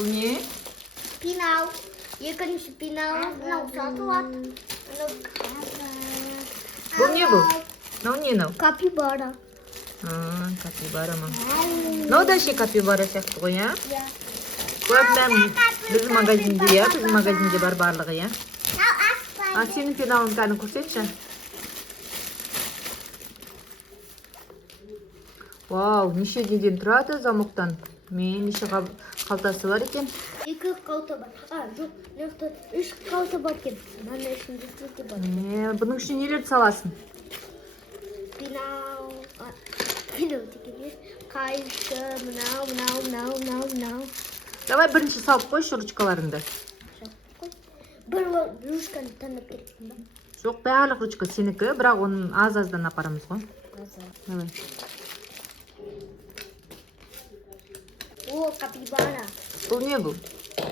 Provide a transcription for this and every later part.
бұл не? Пинау. Екінші пинау. Мынау сатылады. Бұл не бұл? Мынау не мынау? Капибара. Капибара ма? Мынау да ше капибара сияқты ғой, иә? Иә. Көп мән біздің магазинде, иә? Біздің магазинде бар барлығы, иә? Сенің пенауың кәні көрсетші. Вау, неше неден тұрады замоктан? Мен неше қалтасы бар екен? 2 қалта бар. Жоқ, неқті 3 қалта бар екен. Мана ішінде сөйте бар. Бұның ішіне нелерді саласың? Пинау. Пинау дегенде қайсы, мынау. Давай бірінші салып қойшы ручкаларыңды. Бір ручканы таңдап кеттім ба? Жоқ, барлық ручка сенікі, бірақ оның аз-аздан апарамыз ғой. Давай. О, капибара. Бұл не бұл?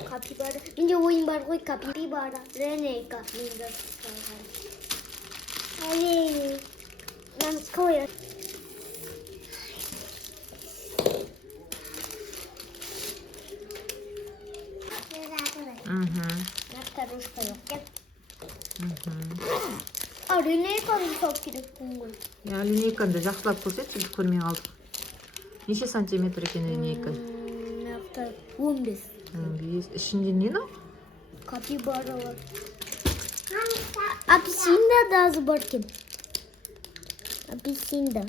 Капибара. Менде ойын бар ғой, капибара. Ренейка. Менде қалған. Ай, нам қояр. Нақты ручка жоқ кен. Ренейканы сауып керекпін ғой. Линейканды жақсылап көрсетші, біз көрмей қалдық. Неше сантиметр екен линейка? Нақты 15. 15. Ішінде не мынау? Капибаралар. Апельсинда да азы бар екен. Апельсинда.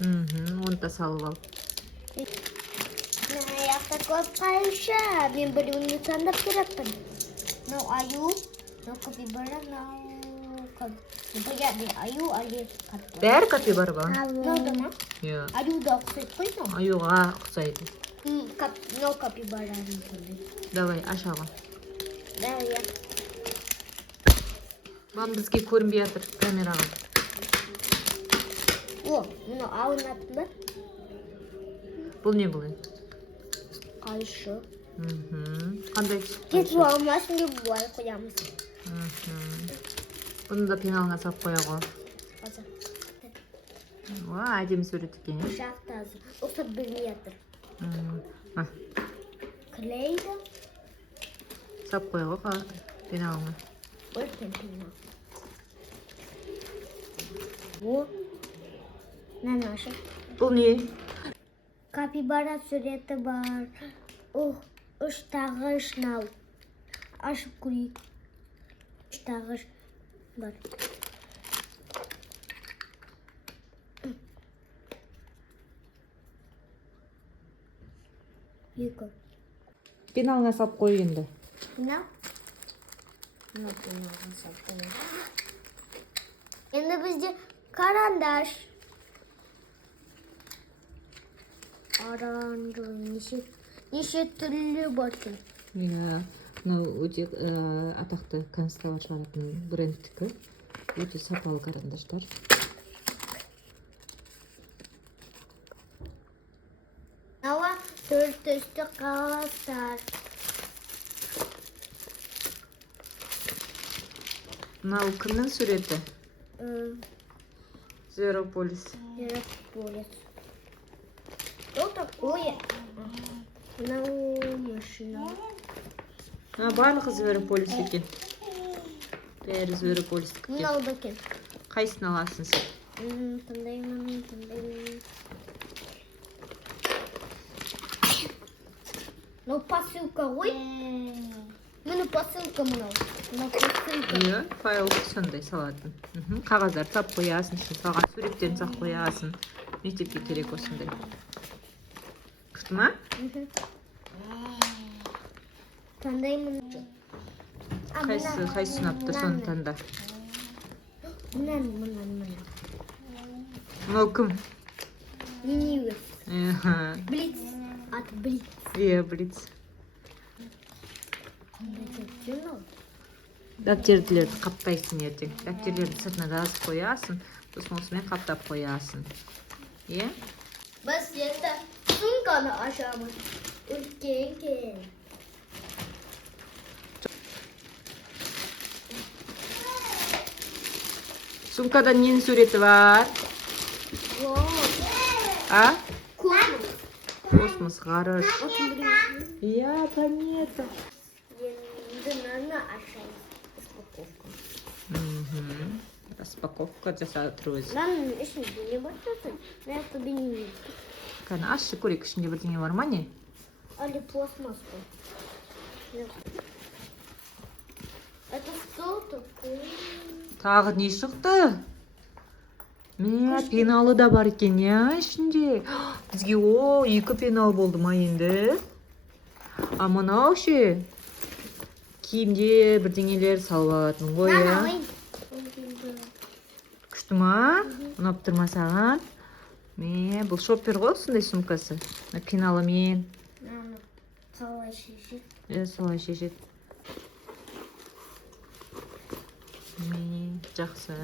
Оны да салып ал. Аяқта көп қайшы. Мен біреуіне таңдап керекпін. Мынау аю, мынау капибара, мынау аю, капибара. Бәрі капибара ба? Мынау да ма? Иә. Аю да ұқсайды ғой мынау. Аюға ұқсайды. Мынау капибараның түрі. Давай, ашаға. Да, иә. Бам бізге көрінбей жатыр камераға. О, мынау алынатын ба? Бұл не бұл? Қайшы. Қандай? Кетіп алмасын деп бұлай қоямыз. Бұны да пеналыңа салып қоя ғой. Азыр. Әдемі сурет екен. Жақты азыр. Ұқсат білмей жатыр. Клейді. Салып қоя ғой пеналыңа. Үлкен пенал. О, нәні ашық. Бұл не? Капибара суреті бар. Үш нау. Ашып көрейік. Үш бар. Екі. Пеналыңа салып қой енді. Пенал? Мына пеналға салып қойып. Енді бізде карандаш. Оранжевый неше түрлі бар екен. Иә, мынау өте атақты канцталар шығаратын брендтікі. Өте сапалы карандаштар. Мынау төрт түсті қағаздар. Мынау кімнің суреті? Зверополис. Зверополис. Что такое? Мынау машина. Барлығы зверополис екен. Бәрі зверополистік екен. Мынау да екен. Қайсын аласың сен? Таңдаймын. Мынау посылка ғой. Міне посылка мынау. Мынау посылка. Иә, файл сондай салатын. Қағаздар сап қоясың, салған суреттерін сап қоясың. Мектепке керек осындай. Күшті ма? Таңдаймын. Қайсы ұнапты соны таңда. Мына. Мынау кім? Нинивер. Блиц. Аты Блиц. Иә, Блиц. Дәптерлерді Дәптерлерді қаптайсың ертең. Дәптерлерді сыртына жазып қоясың, сосын осымен қаптап қоясың. Иә? Біз енді сумканы ашамыз. Үлкен. Сумкада ненің суреті бар? Вау. А? Космос. Космос, ғарыш. Отын білемін. Иә, планета. Енді мынаны ашайын. Распаковка. Мгм. Распаковка жасап тұр өзі. Мынаның ішінде не бар сосын? Мынақты білмеймін. Кәні ашшы көрейік, ішінде бірдеңе бар ма не? Али пластмасс ғой. Нет. Это что такое? Тағы не шықты? Міне, пеналы да бар екен, я, ішінде. Бізге екі пенал болды ма енді? А мынау ше? Киімде бірдеңелер салып алатын ғой, я? Күшті ма? Ұнап тұрма саған? Міне, бұл шоппер ғой, осындай сумкасы. Пеналымен. Солай шешет. Солай шешет. Міне, жақсы.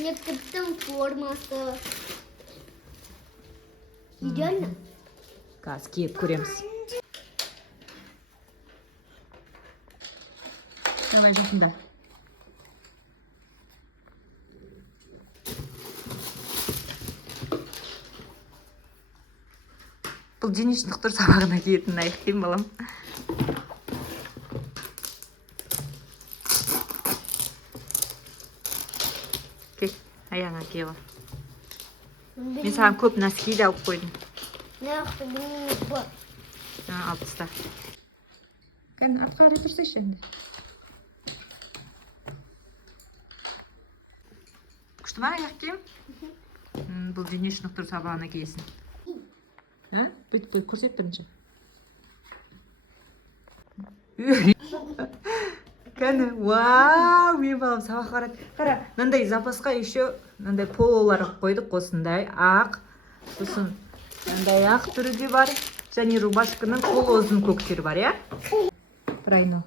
Мектептің формасы. Идеально. Қазір киіп көреміз. Давай жақында. Бұл дене шынықтыру сабағына киетін аяқ киім балам. Кел, аяғыңа кие ал. Мен саған көп носки де алып қойдым. Нақты білмейміз бар. Алып таста. Кәні артқа қарай тұрсайшы енді. Күшті ма аяқ киім? Бұл дене шынықтыру сабағына киесің. Бүйтіп қой, көрсет бірінші. Кәні, вау, мен балам сабақ қарады. Қара, мынандай запасқа еще мынандай пололар қойдық, осындай ақ. Сосын мынандай ақ түрі де бар. Және рубашканың пол ұзын көктері бар, я? Правильно.